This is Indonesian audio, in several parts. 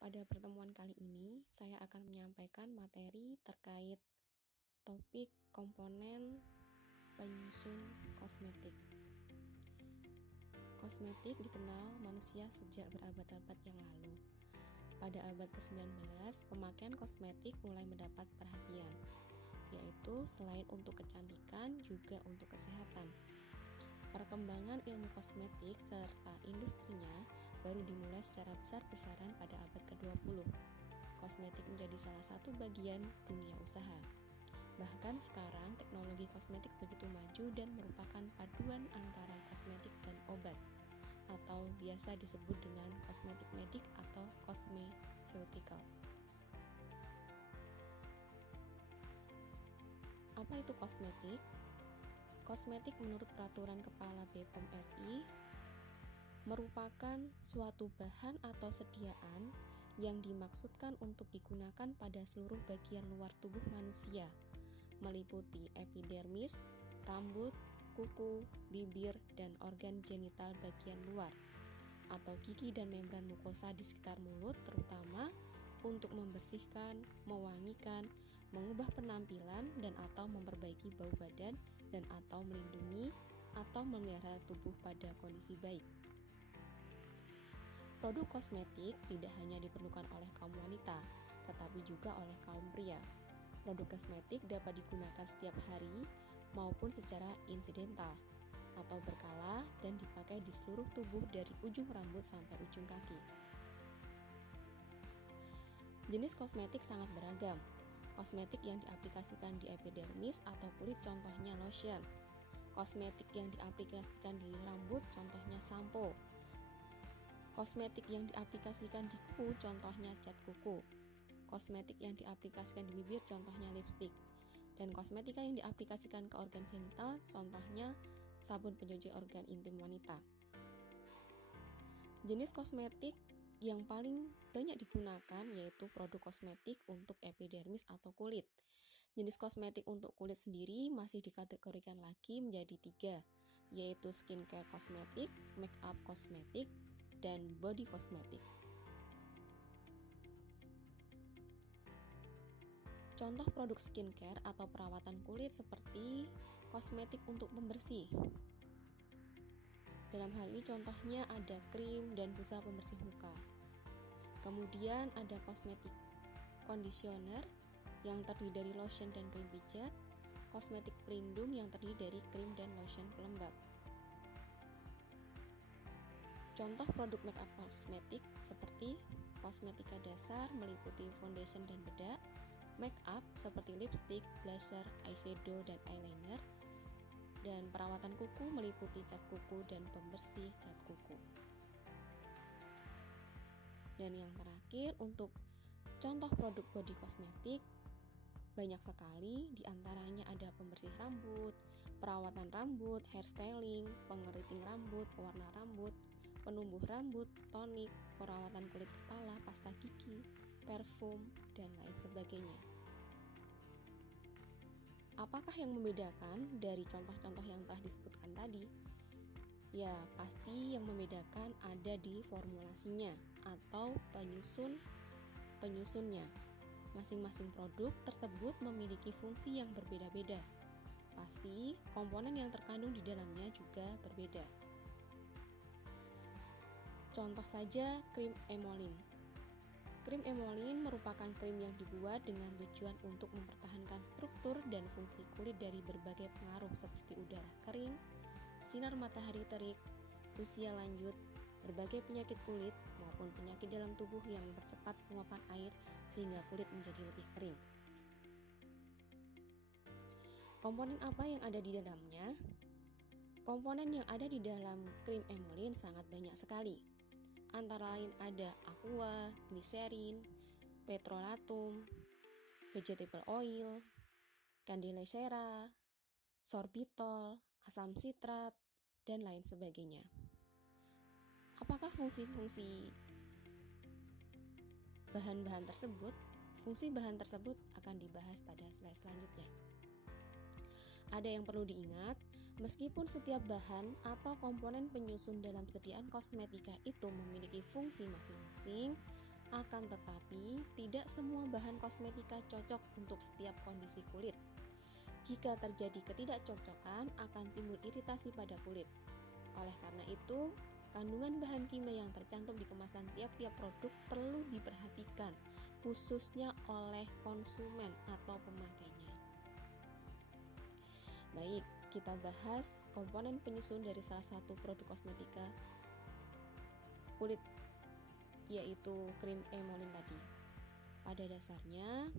Pada pertemuan kali ini, saya akan menyampaikan materi terkait topik komponen penyusun kosmetik. Kosmetik dikenal manusia sejak berabad-abad yang lalu. Pada abad ke-19, pemakaian kosmetik mulai mendapat perhatian, yaitu selain untuk kecantikan, juga untuk kesehatan. Perkembangan ilmu kosmetik serta industrinya baru dimulai secara besar-besaran pada abad ke-20. Kosmetik menjadi salah satu bagian dunia usaha. Bahkan sekarang teknologi kosmetik begitu maju dan merupakan paduan antara kosmetik dan obat, atau biasa disebut dengan kosmetik medik atau cosmeceutical. Apa itu kosmetik? Kosmetik menurut peraturan Kepala BPOM RI merupakan suatu bahan atau sediaan yang dimaksudkan untuk digunakan pada seluruh bagian luar tubuh manusia, meliputi epidermis, rambut, kuku, bibir, dan organ genital bagian luar, atau gigi dan membran mukosa di sekitar mulut, terutama untuk membersihkan, mewangikan, mengubah penampilan, dan atau memperbaiki bau badan, dan atau melindungi atau memelihara tubuh pada kondisi baik. Produk kosmetik tidak hanya diperlukan oleh kaum wanita, tetapi juga oleh kaum pria. Produk kosmetik dapat digunakan setiap hari maupun secara insidental atau berkala dan dipakai di seluruh tubuh dari ujung rambut sampai ujung kaki. Jenis kosmetik sangat beragam. Kosmetik yang diaplikasikan di epidermis atau kulit contohnya lotion. Kosmetik yang diaplikasikan di rambut contohnya sampo. Kosmetik yang diaplikasikan di kuku contohnya cat kuku. Kosmetik yang diaplikasikan di bibir contohnya lipstik. Dan kosmetika yang diaplikasikan ke organ genital contohnya sabun pencuci organ intim wanita. Jenis kosmetik yang paling banyak digunakan yaitu produk kosmetik untuk epidermis atau kulit. Jenis kosmetik untuk kulit sendiri masih dikategorikan lagi menjadi 3, yaitu skincare kosmetik, makeup kosmetik, dan body kosmetik. Contoh produk skincare atau perawatan kulit seperti kosmetik untuk pembersih. Dalam hal ini contohnya ada krim dan busa pembersih muka. Kemudian ada kosmetik conditioner yang terdiri dari lotion dan krim pijat, kosmetik pelindung yang terdiri dari krim dan lotion pelembab. Contoh produk makeup kosmetik seperti kosmetika dasar meliputi foundation dan bedak, makeup seperti lipstick, blusher, eyeshadow, dan eyeliner, dan perawatan kuku meliputi cat kuku dan pembersih cat kuku. Dan yang terakhir, untuk contoh produk body kosmetik banyak sekali, diantaranya ada pembersih rambut, perawatan rambut, hairstyling, pengeriting rambut, pewarna rambut, penumbuh rambut, tonik, perawatan kulit kepala, pasta gigi, parfum, dan lain sebagainya. Apakah yang membedakan dari contoh-contoh yang telah disebutkan tadi? Ya, pasti yang membedakan ada di formulasinya atau penyusunnya. Masing-masing produk tersebut memiliki fungsi yang berbeda-beda. Pasti komponen yang terkandung di dalamnya juga berbeda. Contoh saja krim emolin. Krim emolin merupakan krim yang dibuat dengan tujuan untuk mempertahankan struktur dan fungsi kulit dari berbagai pengaruh seperti udara kering, sinar matahari terik, usia lanjut, berbagai penyakit kulit maupun penyakit dalam tubuh yang mempercepat penguapan air sehingga kulit menjadi lebih kering. Komponen apa yang ada di dalamnya? Komponen yang ada di dalam krim emolin sangat banyak sekali. Antara lain ada aqua, glycerin, petrolatum, vegetable oil, candelacera, sorbitol, asam sitrat, dan lain sebagainya. Apakah fungsi-fungsi bahan-bahan tersebut? Fungsi bahan tersebut akan dibahas pada slide selanjutnya. Ada yang perlu diingat, meskipun setiap bahan atau komponen penyusun dalam sediaan kosmetika itu memiliki fungsi masing-masing, Akan tetapi, tidak semua bahan kosmetika cocok untuk setiap kondisi kulit. Jika terjadi ketidakcocokan, akan timbul iritasi pada kulit. Oleh karena itu, kandungan bahan kimia yang tercantum di kemasan tiap-tiap produk perlu diperhatikan, khususnya oleh konsumen atau pemakainya. Baik, kita bahas komponen penyusun dari salah satu produk kosmetika kulit, yaitu krim emolin tadi. Pada dasarnya,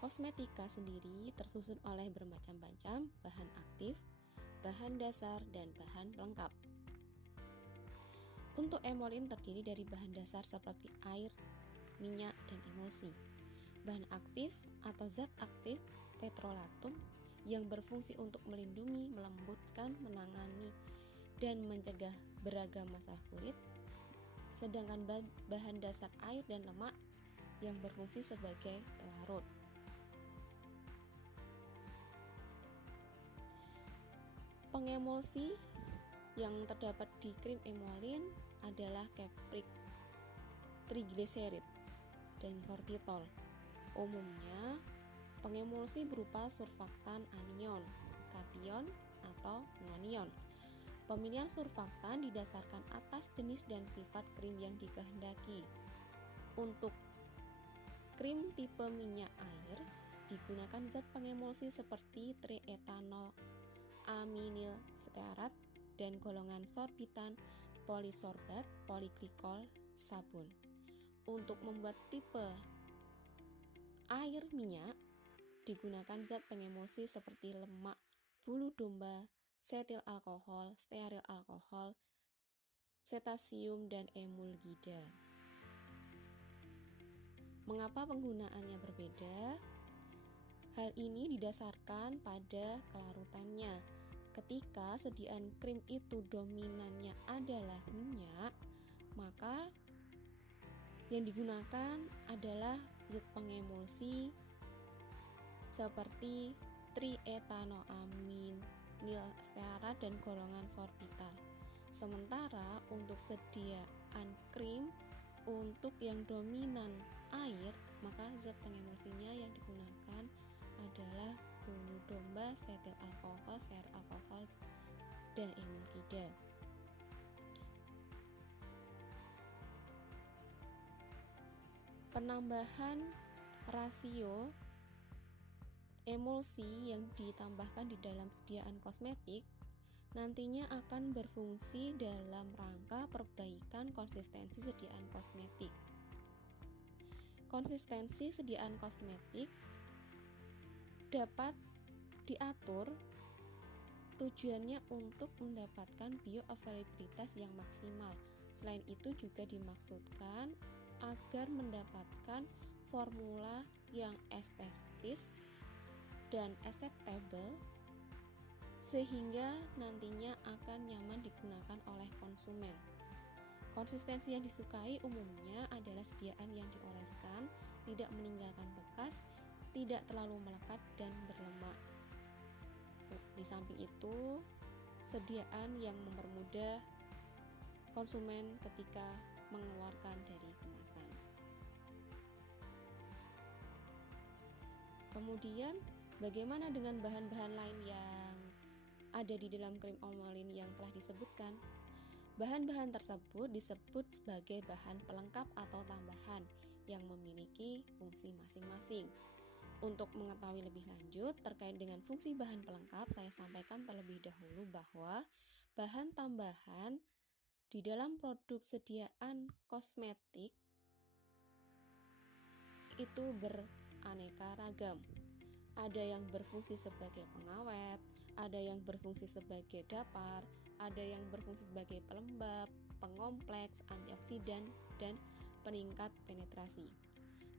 kosmetika sendiri tersusun oleh bermacam-macam bahan aktif, bahan dasar, dan bahan pelengkap. Untuk emolin terdiri dari bahan dasar seperti air, minyak, dan emulsi. Bahan aktif atau zat aktif petrolatum yang berfungsi untuk melindungi, melembutkan, menangani, dan mencegah beragam masalah kulit. Sedangkan bahan dasar air dan lemak yang berfungsi sebagai pelarut. Pengemulsi yang terdapat di krim emolin adalah capryc, triglycerid, dan sorbitol. Umumnya, pengemulsi berupa surfaktan anion, kation, atau nonion. Pemilihan surfaktan didasarkan atas jenis dan sifat krim yang dikehendaki. Untuk krim tipe minyak air, digunakan zat pengemulsi seperti trietanol aminil stearat dan golongan sorbitan polisorbat poliglikol sabun. Untuk membuat tipe air minyak, digunakan zat pengemulsi seperti lemak bulu domba, setil alkohol, stearil alkohol, setasium, dan emulgida. Mengapa penggunaannya berbeda? Hal ini didasarkan pada kelarutannya. Ketika sediaan krim itu dominannya adalah minyak, maka yang digunakan adalah zat pengemulsi seperti trietanoaminil stearat dan golongan sorbital. Sementara untuk sediaan krim untuk yang dominan air, maka zat pengemulsinya yang digunakan adalah bulu domba, setil alkohol, stearil alkohol, dan emulgida. Penambahan rasio emulsi yang ditambahkan di dalam sediaan kosmetik nantinya akan berfungsi dalam rangka perbaikan konsistensi sediaan kosmetik. Konsistensi sediaan kosmetik dapat diatur tujuannya untuk mendapatkan bioavailabilitas yang maksimal. Selain itu juga dimaksudkan agar mendapatkan formula yang estetis dan acceptable sehingga nantinya akan nyaman digunakan oleh konsumen. Konsistensi yang disukai umumnya adalah sediaan yang dioleskan, tidak meninggalkan bekas, tidak terlalu melekat dan berlemak. Di samping itu, sediaan yang mempermudah konsumen ketika mengeluarkan dari kemasan. Kemudian, bagaimana dengan bahan-bahan lain yang ada di dalam krim emolin yang telah disebutkan? Bahan-bahan tersebut disebut sebagai bahan pelengkap atau tambahan yang memiliki fungsi masing-masing. Untuk mengetahui lebih lanjut terkait dengan fungsi bahan pelengkap, saya sampaikan terlebih dahulu bahwa bahan tambahan di dalam produk sediaan kosmetik itu beraneka ragam. Ada yang berfungsi sebagai pengawet, ada yang berfungsi sebagai dapar, ada yang berfungsi sebagai pelembab, pengompleks, antioksidan, dan peningkat penetrasi.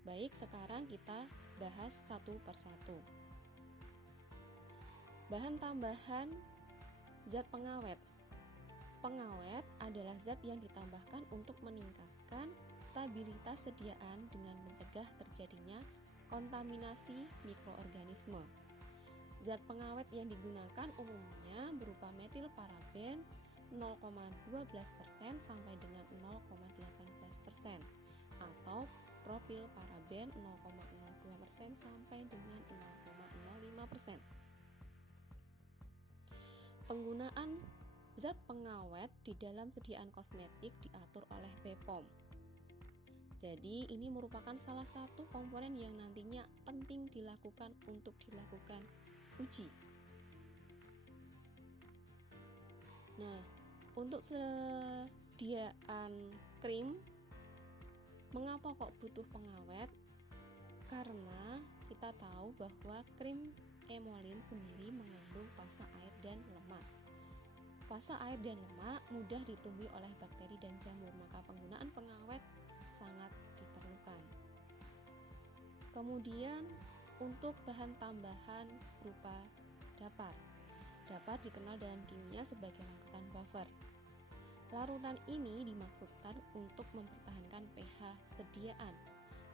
Baik, sekarang kita bahas satu persatu. Bahan tambahan zat pengawet. Pengawet adalah zat yang ditambahkan untuk meningkatkan stabilitas sediaan dengan mencegah terjadinya kontaminasi mikroorganisme. Zat pengawet yang digunakan umumnya berupa metilparaben 0,12% sampai dengan 0,18%. atau propil paraben 0,02% sampai dengan 0,05%. Penggunaan zat pengawet di dalam sediaan kosmetik diatur oleh BPOM. Jadi ini merupakan salah satu komponen yang nantinya penting dilakukan untuk dilakukan uji. Nah, untuk sediaan krim, mengapa kok butuh pengawet? Karena kita tahu bahwa krim emolin sendiri mengandung fasa air dan lemak. Fasa air dan lemak mudah ditumbuhi oleh bakteri dan jamur, maka penggunaan pengawet sangat diperlukan. Kemudian untuk bahan tambahan berupa dapar. Dapar dikenal dalam kimia sebagai larutan buffer. Larutan ini dimaksudkan untuk mempertahankan pH sediaan,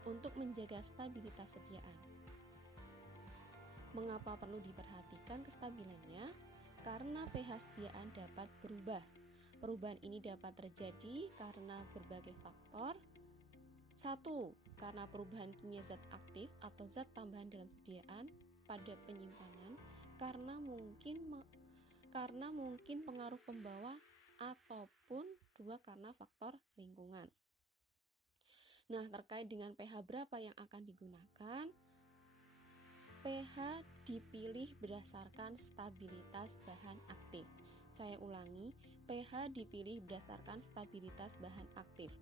untuk menjaga stabilitas sediaan. Mengapa perlu diperhatikan kestabilannya? Karena pH sediaan dapat berubah. Perubahan ini dapat terjadi karena berbagai faktor. 1. Karena perubahan kimia zat aktif atau zat tambahan dalam sediaan pada penyimpanan, karena mungkin pengaruh pembawa, ataupun 2 karena faktor lingkungan. Nah, terkait dengan pH berapa yang akan digunakan, pH dipilih berdasarkan stabilitas bahan aktif. Saya ulangi, pH dipilih berdasarkan stabilitas bahan aktif.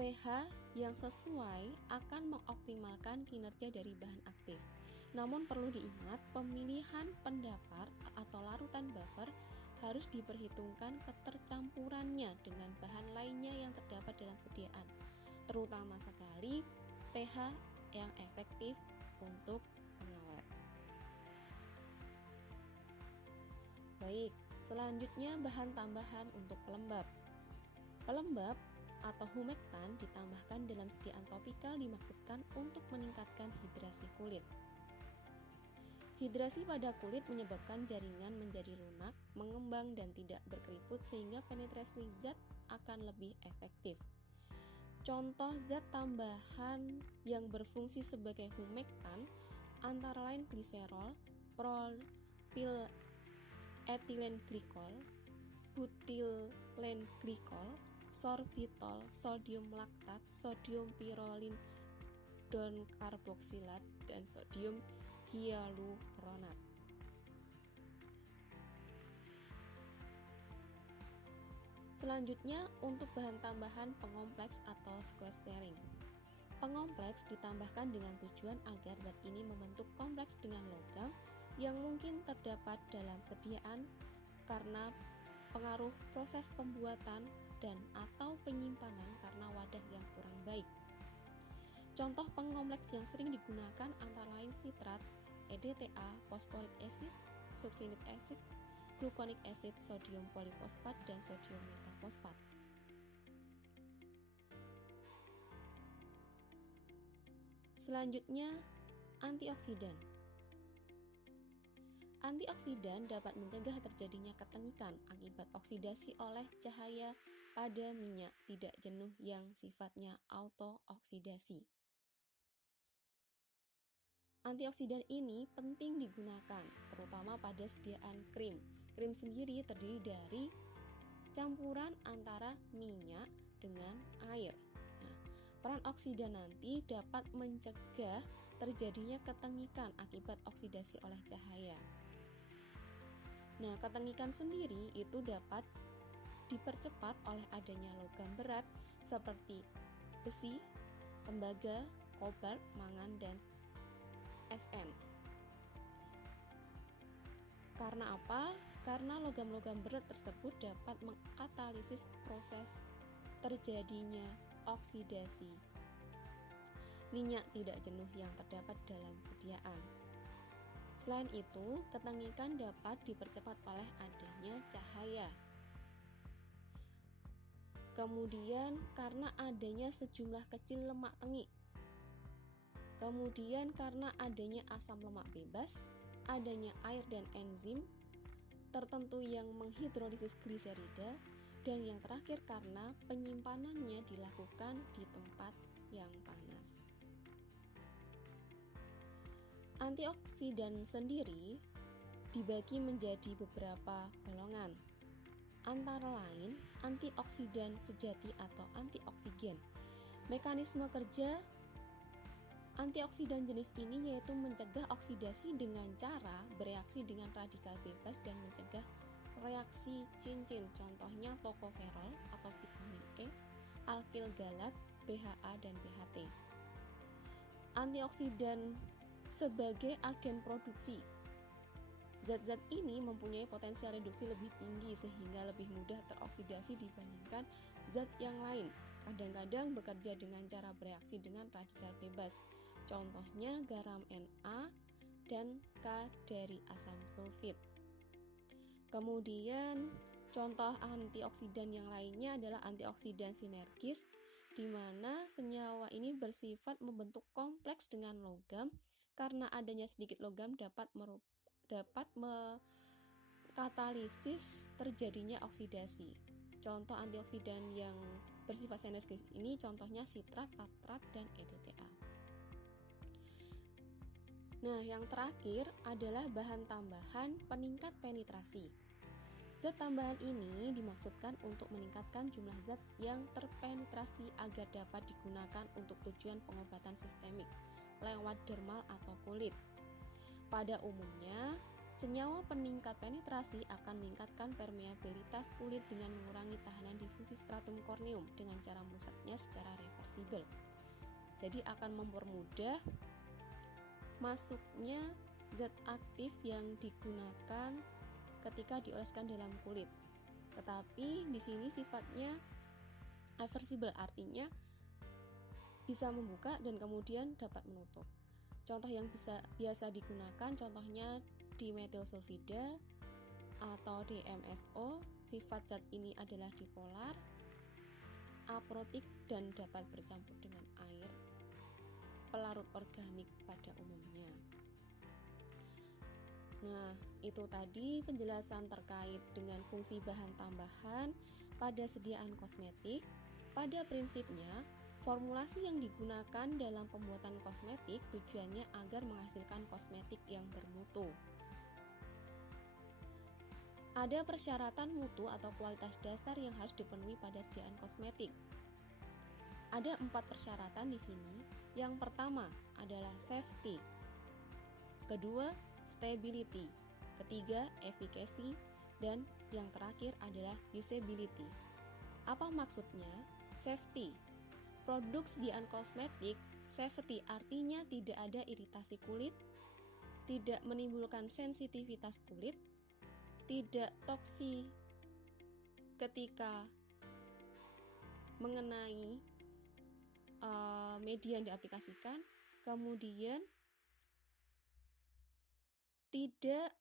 pH yang sesuai akan mengoptimalkan kinerja dari bahan aktif. Namun perlu diingat, pemilihan pendapar atau larutan buffer harus diperhitungkan ketercampurannya dengan bahan lainnya yang terdapat dalam sediaan, terutama sekali pH yang efektif untuk pengawet. Baik, selanjutnya bahan tambahan untuk pelembab. Pelembab atau humektan ditambahkan dalam sediaan topikal dimaksudkan untuk meningkatkan hidrasi kulit. Hidrasi pada kulit menyebabkan jaringan menjadi lunak, mengembang dan tidak berkeriput sehingga penetrasi zat akan lebih efektif. Contoh zat tambahan yang berfungsi sebagai humektan antara lain gliserol, propyletilen glikol, butilen glikol, sorbitol, sodium laktat, sodium pirolin donkarboksilat, dan sodium hyaluronat. Selanjutnya untuk bahan tambahan pengompleks atau sequestering. Pengompleks ditambahkan dengan tujuan agar zat ini membentuk kompleks dengan logam yang mungkin terdapat dalam sediaan karena pengaruh proses pembuatan dan atau penyimpanan karena wadah yang kurang baik. Contoh pengompleks yang sering digunakan antara lain sitrat, EDTA, fosforik acid, succinic acid, glukonic acid, sodium polifosfat, dan sodium metafosfat. Selanjutnya, antioksidan. Antioksidan dapat mencegah terjadinya ketengikan akibat oksidasi oleh cahaya pada minyak tidak jenuh yang sifatnya autooksidasi. Antioksidan ini penting digunakan, terutama pada sediaan krim. Krim sendiri terdiri dari campuran antara minyak dengan air. Nah, peran oksidan nanti dapat mencegah terjadinya ketengikan akibat oksidasi oleh cahaya. Nah, ketengikan sendiri itu dapat dipercepat oleh adanya logam berat seperti besi, tembaga, kobalt, mangan, dan Sn. Karena apa? Karena logam-logam berat tersebut dapat mengkatalisis proses terjadinya oksidasi minyak tidak jenuh yang terdapat dalam sediaan. Selain itu, ketengikan dapat dipercepat oleh adanya cahaya. Kemudian karena adanya sejumlah kecil lemak tengik. Kemudian karena adanya asam lemak bebas, adanya air dan enzim tertentu yang menghidrolisis gliserida, Dan yang terakhir karena penyimpanannya dilakukan di tempat yang panas. Antioksidan sendiri dibagi menjadi beberapa golongan, antara lain antioksidan sejati atau antioksigen. Mekanisme kerja antioksidan jenis ini yaitu mencegah oksidasi dengan cara bereaksi dengan radikal bebas dan mencegah reaksi cincin, contohnya tokoferol atau vitamin E, alkil galat, BHA, dan BHT. Antioksidan sebagai agen produksi. Zat-zat ini mempunyai potensial reduksi lebih tinggi sehingga lebih mudah teroksidasi dibandingkan zat yang lain. Kadang-kadang bekerja dengan cara bereaksi dengan radikal bebas. Contohnya garam Na dan K dari asam sulfit. Kemudian contoh antioksidan yang lainnya adalah antioksidan sinergis, di mana senyawa ini bersifat membentuk kompleks dengan logam karena adanya sedikit logam dapat mengkatalisis terjadinya oksidasi. Contoh antioksidan yang bersifat sinergis ini contohnya sitrat, tartrat, dan EDTA. Nah, yang terakhir adalah bahan tambahan peningkat penetrasi. Zat tambahan ini dimaksudkan untuk meningkatkan jumlah zat yang terpenetrasi agar dapat digunakan untuk tujuan pengobatan sistemik lewat dermal atau kulit. Pada umumnya, senyawa peningkat penetrasi akan meningkatkan permeabilitas kulit dengan mengurangi tahanan difusi stratum corneum dengan cara merusaknya secara reversibel. Jadi akan mempermudah masuknya zat aktif yang digunakan ketika dioleskan dalam kulit. Tetapi di sini sifatnya reversibel, artinya bisa membuka dan kemudian dapat menutup. Contoh yang biasa digunakan contohnya dimetil sulfida atau DMSO. Sifat zat ini adalah dipolar, aprotik, dan dapat bercampur dengan air, pelarut organik pada umumnya. Nah, itu tadi penjelasan terkait dengan fungsi bahan tambahan pada sediaan kosmetik. Pada prinsipnya, formulasi yang digunakan dalam pembuatan kosmetik tujuannya agar menghasilkan kosmetik yang bermutu. Ada persyaratan mutu atau kualitas dasar yang harus dipenuhi pada sediaan kosmetik. Ada 4 persyaratan di sini. Yang pertama adalah safety. Kedua, stability. Ketiga, efficacy. Dan yang terakhir adalah usability. Apa maksudnya? Safety. Produk sediaan kosmetik, safety artinya tidak ada iritasi kulit, tidak menimbulkan sensitivitas kulit, tidak toksik ketika mengenai media yang diaplikasikan, kemudian tidak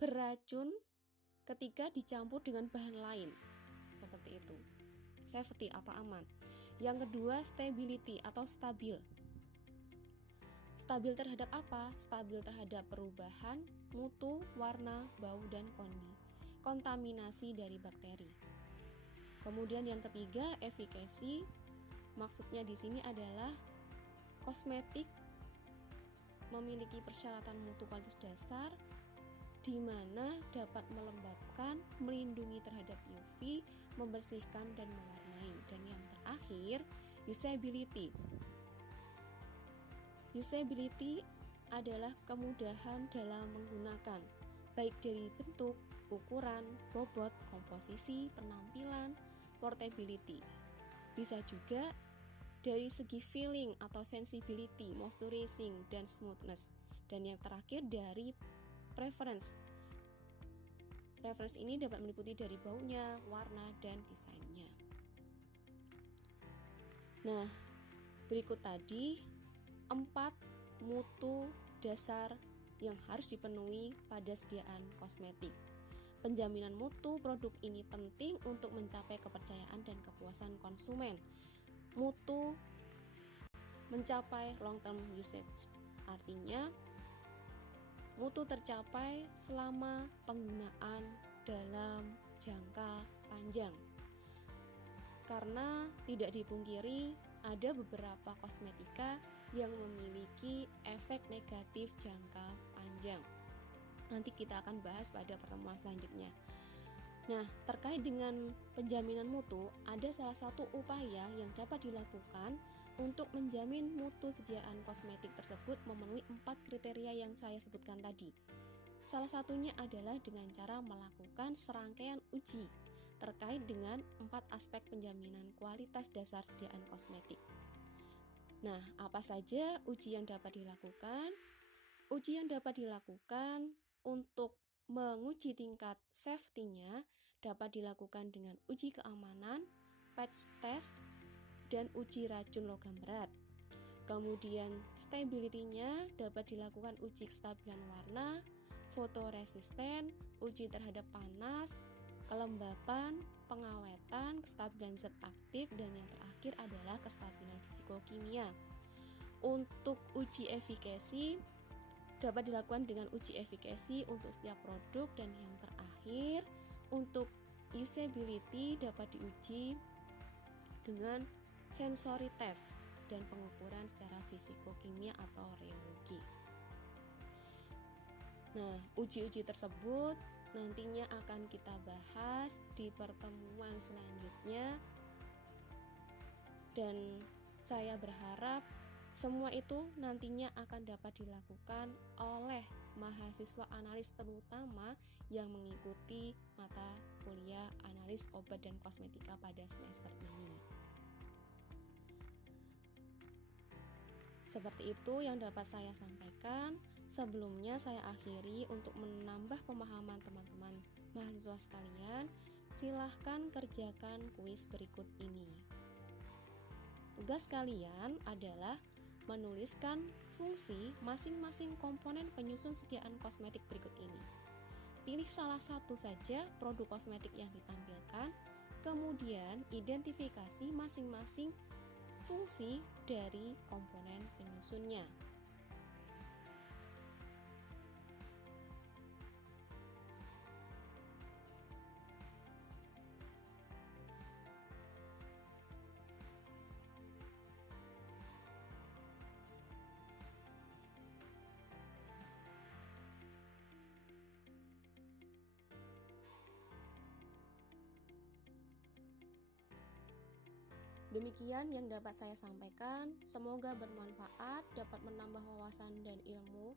beracun ketika dicampur dengan bahan lain, seperti itu. Safety atau aman. Yang kedua, stability atau stabil. Stabil terhadap apa? Stabil terhadap perubahan mutu, warna, bau, dan kontaminasi dari bakteri. Kemudian yang ketiga, efficacy. Maksudnya di sini adalah kosmetik memiliki persyaratan mutu kualitas dasar di mana dapat melembabkan, melindungi terhadap UV, membersihkan dan mewarnai. Dan yang terakhir, usability. Usability adalah kemudahan dalam menggunakan, baik dari bentuk, ukuran, bobot, komposisi, penampilan, portability. Bisa juga dari segi feeling atau sensibility, moisturizing, dan smoothness. Dan yang terakhir dari preference. Preference ini dapat meliputi dari baunya, warna, dan desainnya. Nah, berikut tadi 4 mutu dasar yang harus dipenuhi pada sediaan kosmetik. Penjaminan mutu produk ini penting untuk mencapai kepercayaan dan kepuasan konsumen. Mutu mencapai long term usage, artinya mutu tercapai selama penggunaan dalam jangka panjang. Karena tidak dipungkiri ada beberapa kosmetika yang memiliki efek negatif jangka panjang. Nanti kita akan bahas pada pertemuan selanjutnya. Nah, terkait dengan penjaminan mutu, ada salah satu upaya yang dapat dilakukan untuk menjamin mutu sediaan kosmetik tersebut memenuhi 4 kriteria yang saya sebutkan tadi. Salah satunya adalah dengan cara melakukan serangkaian uji terkait dengan 4 aspek penjaminan kualitas dasar sediaan kosmetik. Nah, apa saja uji yang dapat dilakukan? Uji yang dapat dilakukan untuk menguji tingkat safety-nya dapat dilakukan dengan uji keamanan, patch test, dan uji racun logam berat. Kemudian stability-nya dapat dilakukan uji kestabilan warna, fotoresisten, uji terhadap panas, kelembapan, pengawetan, kestabilan zat aktif, dan yang terakhir adalah kestabilan fisikokimia. Untuk uji efikasi dapat dilakukan dengan uji efikasi untuk setiap produk, dan yang terakhir untuk usability dapat diuji dengan sensory test dan pengukuran secara fisikokimia atau reologi. Nah, uji-uji tersebut nantinya akan kita bahas di pertemuan selanjutnya, dan saya berharap semua itu nantinya akan dapat dilakukan oleh mahasiswa analis terutama yang mengikuti mata kuliah analis obat dan kosmetika pada semester ini. Seperti itu yang dapat saya sampaikan. Sebelumnya saya akhiri untuk menambah pemahaman teman-teman mahasiswa sekalian. Silahkan kerjakan kuis berikut ini. Tugas kalian adalah menuliskan fungsi masing-masing komponen penyusun sediaan kosmetik berikut ini. Pilih salah satu saja produk kosmetik yang ditampilkan, kemudian identifikasi masing-masing fungsi dari komponen penyusunnya. Demikian yang dapat saya sampaikan. Semoga bermanfaat, dapat menambah wawasan dan ilmu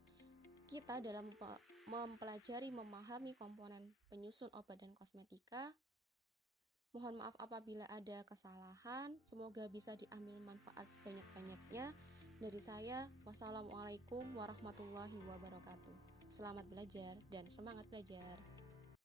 kita dalam mempelajari memahami komponen penyusun obat dan kosmetika. Mohon maaf apabila ada kesalahan. Semoga bisa diambil manfaat sebanyak-banyaknya. Dari saya, wassalamualaikum warahmatullahi wabarakatuh. Selamat belajar dan semangat belajar.